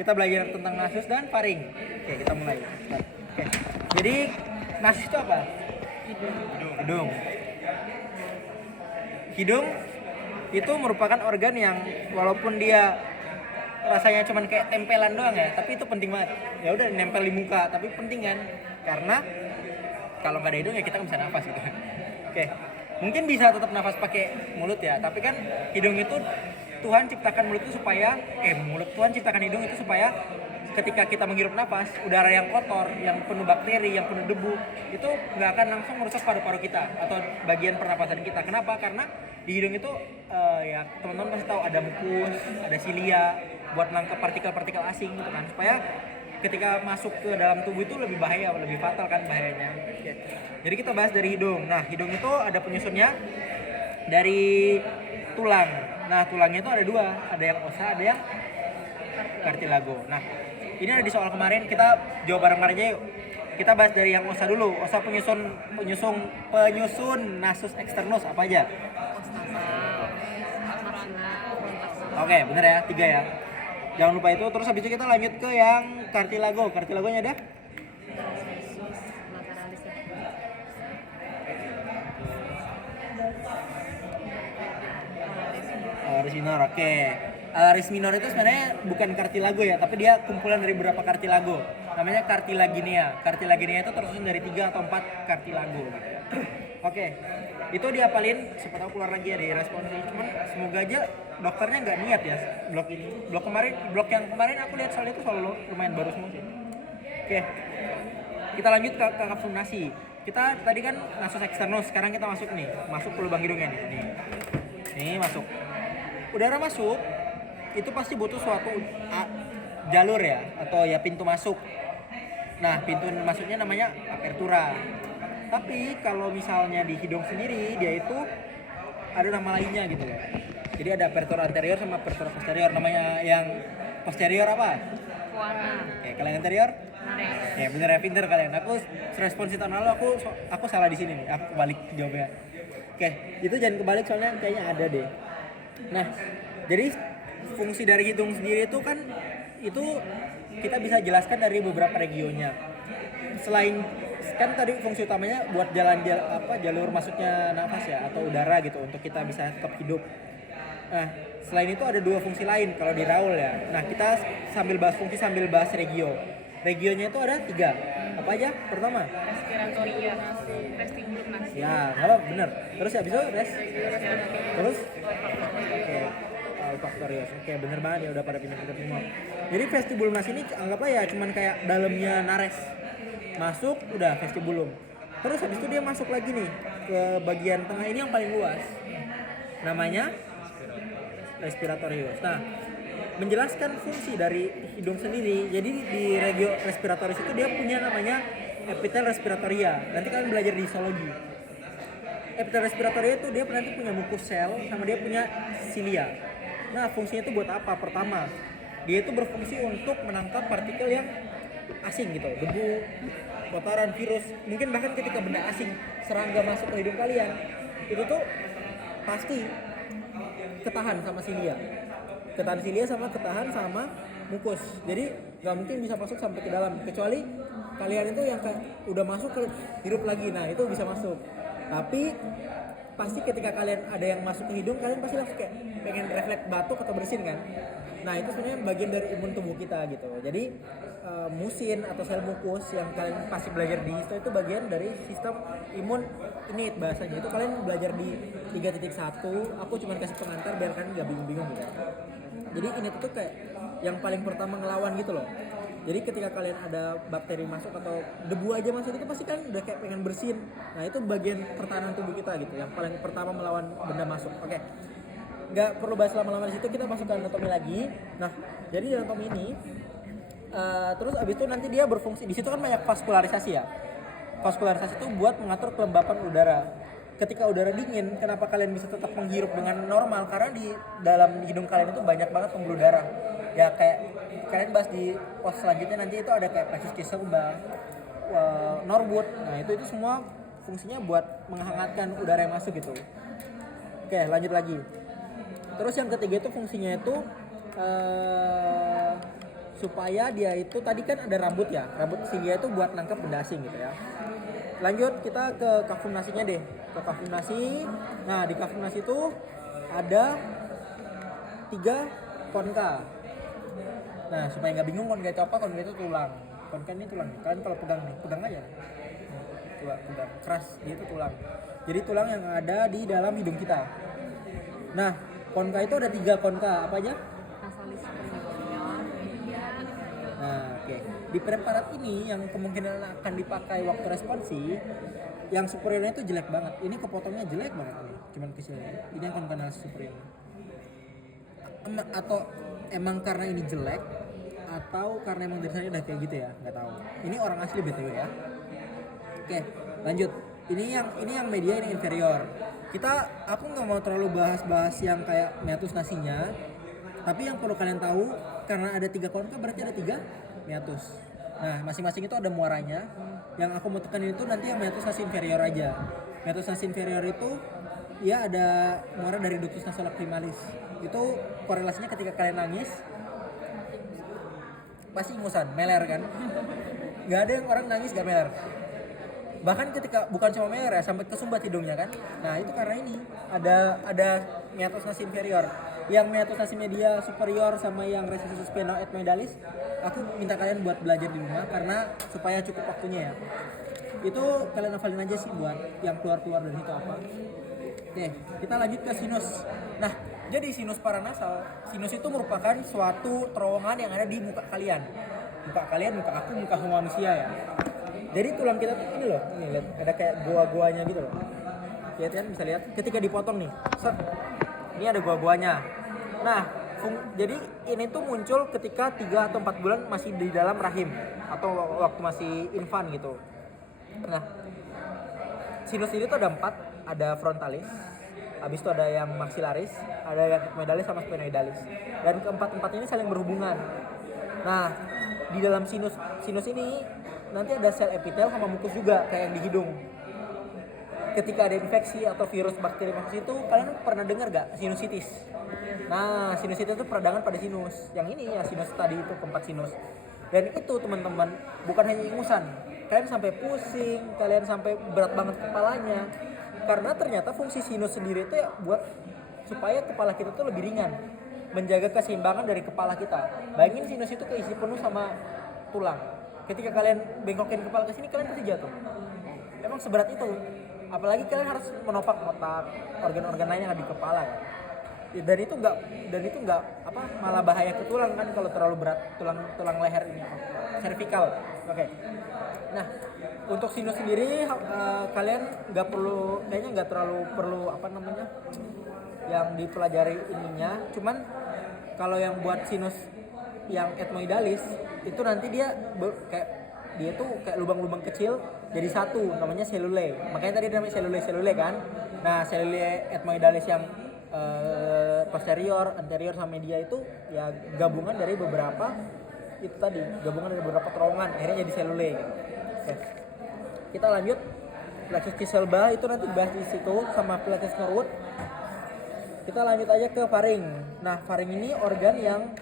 kita belajar tentang nasus dan faring. Oke, kita mulai. Oke. Jadi nasus itu apa? Hidung. Hidung itu merupakan organ yang walaupun dia rasanya cuman kayak tempelan doang ya, tapi itu penting banget. Ya udah nempel di muka, tapi penting kan? Karena kalau nggak ada hidung ya kita nggak bisa nafas gitu. Oke, mungkin bisa tetap nafas pakai mulut ya, tapi kan hidung itu Tuhan ciptakan mulut itu supaya Tuhan ciptakan hidung itu supaya ketika kita menghirup nafas, udara yang kotor, yang penuh bakteri, yang penuh debu, itu nggak akan langsung merusak paru-paru kita atau bagian pernapasan kita. Kenapa? Karena di hidung itu ya teman-teman pasti tahu ada mukus, ada silia buat nangkep partikel-partikel asing gitu kan, supaya ketika masuk ke dalam tubuh itu lebih bahaya, lebih fatal kan bahayanya. Oke. Jadi kita bahas dari hidung. Nah, hidung itu ada penyusunnya dari tulang. Nah, tulangnya itu ada dua, ada yang osa, ada yang kartilago. Nah, ini ada di soal kemarin, kita jawab bareng-bareng aja yuk. Kita bahas dari yang osa dulu. Osa penyusun nasus externus apa aja? Oke, bener ya, 3 ya. Jangan lupa itu. Terus habis itu kita lanjut ke yang kartilago. Kartilagonya ada? Alaris minor, oke. Alaris minor itu sebenarnya bukan kartilago ya, tapi dia kumpulan dari beberapa kartilago. Namanya cartilaginea. Cartilaginea itu tersusun dari 3 atau 4 kartilago gitu ya. Oke. Itu diapalin, siapa tahu keluar lagi ya di responsi. Cuman semoga aja dokternya nggak niat ya blok ini. Blok yang kemarin aku lihat soal itu selalu lumayan baru semua sih. Oke. Kita lanjut ke kapsul nasi. Kita tadi kan nasus externus, sekarang kita masuk ke lubang hidungnya nih. Nih masuk. Udara masuk itu pasti butuh suatu jalur ya, atau ya pintu masuk. Nah, pintu masuknya namanya apertura. Tapi kalau misalnya di hidung sendiri, dia itu ada nama lainnya gitu loh. Jadi ada apertura anterior sama apertura posterior. Namanya yang posterior apa? Warna. Oke, kalian anterior? Ya bener ya, pinter kalian. Aku respons tahun lalu aku salah di sini nih. Aku balik jawabnya. Oke, itu jangan kebalik soalnya kayaknya ada deh. Nah, jadi fungsi dari hidung sendiri itu kan itu kita bisa jelaskan dari beberapa regionnya. Selain kan tadi fungsi utamanya buat jalur masuknya nafas ya atau udara gitu untuk kita bisa tetap hidup. Nah, selain itu ada 2 fungsi lain kalau di Raul ya. Nah, kita sambil bahas fungsi sambil bahas regio. Regionya itu ada 3. Apa aja? Pertama, Respiratoria, vestibulum nasi. ya, nggak apa bener. Terus habis itu terus oke, olfaktorius. Oke, bener banget ya, udah pada pintar-pintar semua. Jadi vestibulum nasi ini anggaplah ya cuman kayak dalamnya nares. Masuk udah vestibulum. Terus habis itu dia masuk lagi nih ke bagian tengah ini yang paling luas. Namanya respiratorius. Nah, menjelaskan fungsi dari hidung sendiri. Jadi di regio respiratoris itu dia punya namanya epitel respiratoria. Nanti kalian belajar di histologi. Epitel respiratoria itu dia nanti punya mucus sel sama dia punya cilia. Nah, fungsinya itu buat apa? Pertama, dia itu berfungsi untuk menangkap partikel yang asing gitu, debu, kotoran, virus. Mungkin bahkan ketika benda asing serangga masuk ke hidung kalian, itu tuh pasti ketahan sama cilia. Ketahan sama mukus. Jadi nggak mungkin bisa masuk sampai ke dalam kecuali kalian itu yang udah masuk ke hirup lagi. Nah, itu bisa masuk. Tapi pasti ketika kalian ada yang masuk ke hidung, kalian pasti langsung kayak pengen refleks batuk atau bersin kan. Nah, itu sebenarnya bagian dari imun tubuh kita gitu. Jadi musin atau sel mukus yang kalian pasti belajar di histo itu bagian dari sistem imun innate bahasanya. Itu kalian belajar di 3.1. Aku cuma kasih pengantar biar kalian nggak bingung-bingung gitu. Jadi innate itu kayak yang paling pertama ngelawan gitu loh. Jadi ketika kalian ada bakteri masuk atau debu aja masuk itu pasti kan udah kayak pengen bersin. Nah, itu bagian pertahanan tubuh kita gitu, yang paling pertama melawan benda masuk. Oke. Nggak perlu bahas lama-lama di situ, kita masuk ke anatomi lagi. Nah, jadi di anatomi ini terus abis itu nanti dia berfungsi di situ kan banyak vaskularisasi ya. Vaskularisasi itu buat mengatur kelembapan udara. Ketika udara dingin, kenapa kalian bisa tetap menghirup dengan normal? Karena di dalam hidung kalian itu banyak banget pembuluh darah. Ya kayak kalian bahas di pos selanjutnya nanti itu ada kayak plexus Kisselba, Norwood. Nah, itu semua fungsinya buat menghangatkan udara yang masuk gitu. Oke, lanjut lagi. Terus yang ketiga itu fungsinya itu supaya dia itu tadi kan ada rambut ya, rambut si dia itu buat nangkep benda asing gitu ya. Lanjut kita ke kafum nasinya deh, ke kafum nasi. Nah di kafum nasi itu ada 3 konka. Nah supaya nggak bingung konka itu apa, konka itu tulang. Konka ini tulang, kalian kalau pegang nih, pegang aja. Pegang keras, dia itu tulang. Jadi tulang yang ada di dalam hidung kita. Nah konka itu ada 3 konka, apa aja? Nasalis superior, media, inferior. Nah, oke. Di preparat ini yang kemungkinan akan dipakai waktu responsi, yang superiornya itu jelek banget. Ini kepotongnya jelek banget nih, cuman kecil. Ini yang konkanal superior. Atau emang karena ini jelek, atau karena emang dari sana udah kayak gitu ya, nggak tahu. Ini orang asli BTW ya. Oke, lanjut. Ini yang media, ini inferior. Aku nggak mau terlalu bahas-bahas yang kayak meatus nasinya, tapi yang perlu kalian tahu karena ada 3 konka berarti ada 3 meatus. Nah masing-masing itu ada muaranya. Yang aku mau tekanin itu nanti yang meatus nasi inferior aja. Meatus nasi inferior itu ya ada muara dari ductus nasolacrimalis. Itu korelasinya ketika kalian nangis pasti ingusan, meler kan? Gak ada yang orang nangis gak meler. Bahkan ketika bukan cuma meler ya, sampai kesumbat hidungnya kan. Nah itu karena ini ada meatus nasi inferior. Yang meatus nasi media superior sama yang recessus speno ethmoidalis, aku minta kalian buat belajar di rumah karena supaya cukup waktunya ya. Itu kalian hafalin aja sih buat yang keluar dari situ apa. Oke, kita lanjut ke sinus. Nah, jadi sinus paranasal, sinus itu merupakan suatu terowongan yang ada di muka kalian. Muka kalian, muka aku, muka semua manusia ya. Jadi tulang kita tuh ini loh, ini lihat ada kayak gua-guanya gitu loh. Lihat kan, bisa lihat ketika dipotong nih. Set. Ini ada gua-guanya. Nah, jadi ini tuh muncul ketika 3 atau 4 bulan masih di dalam rahim atau waktu masih infan gitu. Nah, sinus ini tuh ada 4, ada frontalis, habis itu ada yang maxillaris, ada yang ethmoidalis sama sphenoidalis. Dan keempat-empat ini saling berhubungan. Nah, di dalam sinus ini nanti ada sel epitel sama mukus juga kayak yang di hidung. Ketika ada infeksi atau virus bakteri masuk itu, kalian pernah dengar gak sinusitis? Nah, sinusitis itu peradangan pada sinus. Yang ini ya sinus tadi itu, keempat sinus. Dan itu teman-teman bukan hanya ingusan. Kalian sampai pusing, kalian sampai berat banget kepalanya. Karena ternyata fungsi sinus sendiri itu ya buat supaya kepala kita tuh lebih ringan. Menjaga keseimbangan dari kepala kita. Bayangin sinus itu keisi penuh sama tulang. Ketika kalian bengkokin kepala ke sini, kalian pasti jatuh. Emang seberat itu. Apalagi kalian harus menopang otak, organ-organ lain yang ada di kepala kan. Dan itu enggak apa malah bahaya ke tulang kan kalau terlalu berat tulang leher ini. Cervical. Oke. Nah, untuk sinus sendiri kalian nggak terlalu perlu apa namanya? Yang dipelajari ininya. Cuman kalau yang buat sinus yang ethmoidalis itu nanti dia tuh kayak lubang-lubang kecil jadi satu, namanya selule. Makanya tadi namanya selule kan. Nah, selule ethmoidalis yang posterior, anterior sama media itu ya gabungan dari beberapa terowongan akhirnya jadi selule gitu. Oke. Kita lanjut plexus Kieselbach itu nanti bahas di situ sama plexus Norwood. Kita lanjut aja ke faring. Nah, faring ini organ yang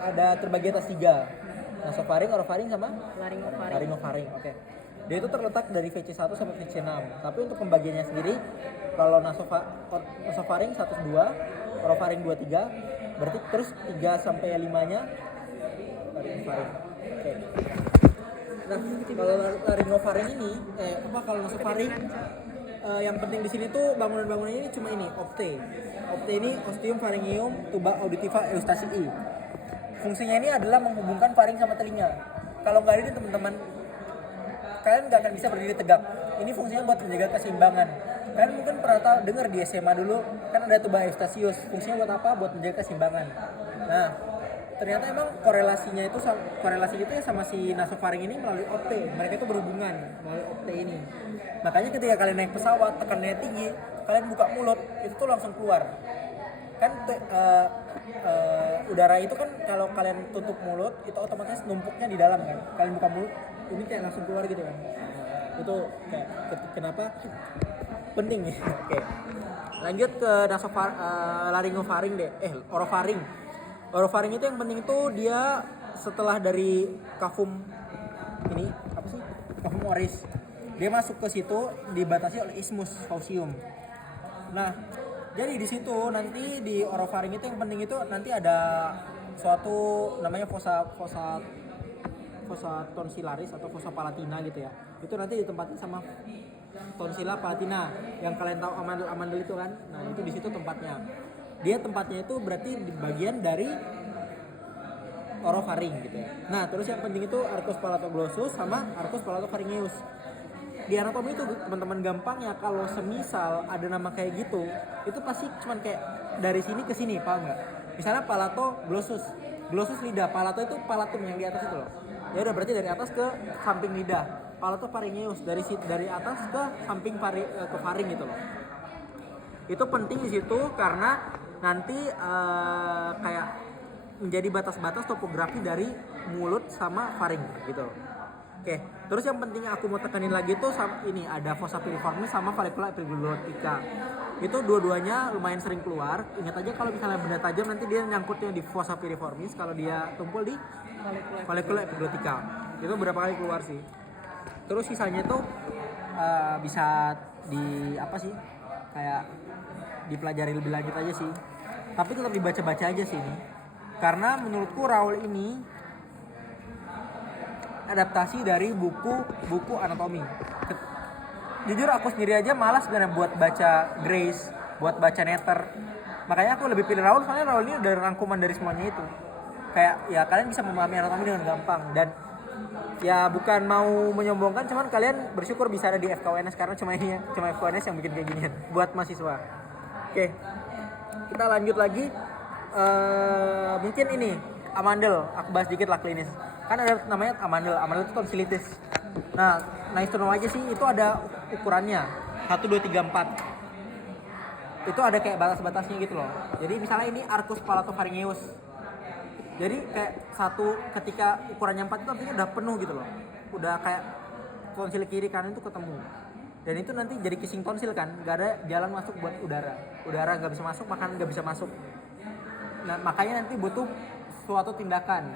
ada terbagi atas 3. Nasofaring, orofaring sama laringofaring. Oke. Dia itu terletak dari VC1 sampai VC6. Tapi untuk pembagiannya sendiri kalau nasofaring 1 2, orofaring 2 3, berarti terus 3 sampai 5-nya laringofaring. Oke. Nah, kalau laringofaring ini kalau nasofaring yang penting di sini tuh bangunan-bangunannya ini cuma ini, opte. Opte ini ostium pharyngeum tuba auditiva eustacii. Fungsinya ini adalah menghubungkan faring sama telinga. Kalau nggak ada ini teman-teman, kalian nggak akan bisa berdiri tegak. Ini fungsinya buat menjaga keseimbangan. Kalian mungkin pernah dengar di SMA dulu kan ada tuba eustachius. Fungsinya buat apa? Buat menjaga keseimbangan. Nah, ternyata emang korelasi itu ya sama si nasofaring ini melalui opte. Mereka itu berhubungan melalui opte ini. Makanya ketika kalian naik pesawat tekanannya tinggi, kalian buka mulut itu tuh langsung keluar. Kan udara itu kan kalau kalian tutup mulut itu otomatis numpuknya di dalam kan. Kalian buka mulut ini kayak langsung keluar gitu kan. Itu kayak kenapa penting nih. Oke. Lanjut ke laringofaring deh. Orofaring. Orofaring itu yang penting itu dia setelah dari kafum ini apa sih? Kafum oris. Dia masuk ke situ dibatasi oleh isthmus faucium. Nah, jadi di situ nanti di orofaring itu yang penting itu nanti ada suatu namanya fossa tonsillaris atau fossa palatina gitu ya. Itu nanti ditempatin sama tonsilla palatina yang kalian tahu amandel itu kan. Nah, itu di situ tempatnya. Dia tempatnya itu berarti di bagian dari orofaring gitu ya. Nah, terus yang penting itu arcus palatoglossus sama arcus palatopharyngeus. Di anatomi itu teman-teman gampang ya, kalau semisal ada nama kayak gitu, itu pasti cuman kayak dari sini ke sini, paham nggak? Misalnya palatoglossus, glossus lidah, palato itu palatum yang di atas itu loh. Ya udah berarti dari atas ke samping lidah. Palatopharyngeus dari atas ke samping ke faring gitu loh. Itu penting di situ karena nanti kayak menjadi batas-batas topografi dari mulut sama faring gitu. Oke, terus yang penting aku mau tekanin lagi tuh ini ada fossa piriformis sama vallecula epiglottica. Itu dua-duanya lumayan sering keluar. Ingat aja kalau misalnya benda tajam nanti dia nyangkutnya di fossa piriformis, kalau dia tumpul di vallecula epiglottica. Itu berapa kali keluar sih. Terus sisanya tuh bisa di apa sih? Kayak dipelajari lebih lanjut aja sih. Tapi tetap dibaca-baca aja sih ini. Karena menurutku Raoul ini adaptasi dari buku anatomi. Jujur aku sendiri aja malas sebenarnya buat baca Grace, buat baca Netter. Makanya aku lebih pilih Raoul, soalnya Raoul ini udah rangkuman dari semuanya itu. Kayak ya kalian bisa memahami anatomi dengan gampang, dan ya bukan mau menyombongkan, cuman kalian bersyukur bisa ada di FKUNS karena cuma FKUNS yang bikin kayak ginian buat mahasiswa. Oke, kita lanjut lagi. Mungkin ini amandel, aku bahas dikit lah klinis. Kan ada namanya amandel itu tonsilitis. Nah, nice to know aja sih, itu ada ukurannya 1, 2, 3, 4. Itu ada kayak batas-batasnya gitu loh. Jadi misalnya ini arcus palatopharyngeus. Jadi kayak satu ketika ukurannya 4 itu artinya udah penuh gitu loh. Udah kayak tonsil kiri kanan itu ketemu. Dan itu nanti jadi kissing tonsil kan, gak ada jalan masuk buat udara. Udara gak bisa masuk, makanan gak bisa masuk. Nah, makanya nanti butuh suatu tindakan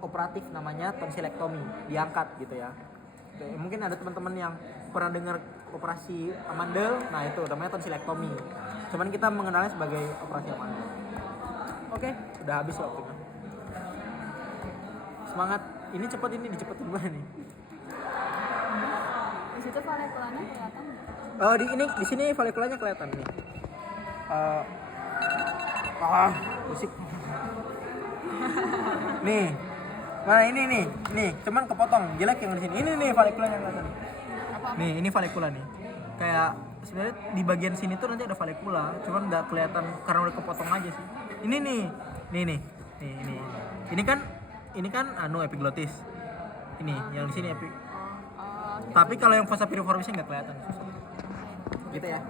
operatif namanya tonsilektomi, diangkat gitu ya. Oke, mungkin ada teman-teman yang pernah dengar operasi amandel, nah itu namanya tonsilektomi. Cuman kita mengenalnya sebagai operasi amandel. Oke, udah habis waktunya. Semangat, ini cepet, ini dicepetin gue nih. Di situ vallekulanya kelihatan nggak? Oh, di sini vallekulanya kelihatan nih. Musik. Nih. Nah, ini nih, cuman kepotong. Jelek yang di sini. Ini nih vallekulanya kelihatan. Nih, ini vallecula nih. Kayak sebenarnya di bagian sini tuh nanti ada vallecula, cuman nggak kelihatan karena udah kepotong aja sih. Ini nih. Ini kan epiglottis. Ini yang di sini Tapi kalau yang fossa piriformisnya nggak kelihatan. Gitu ya.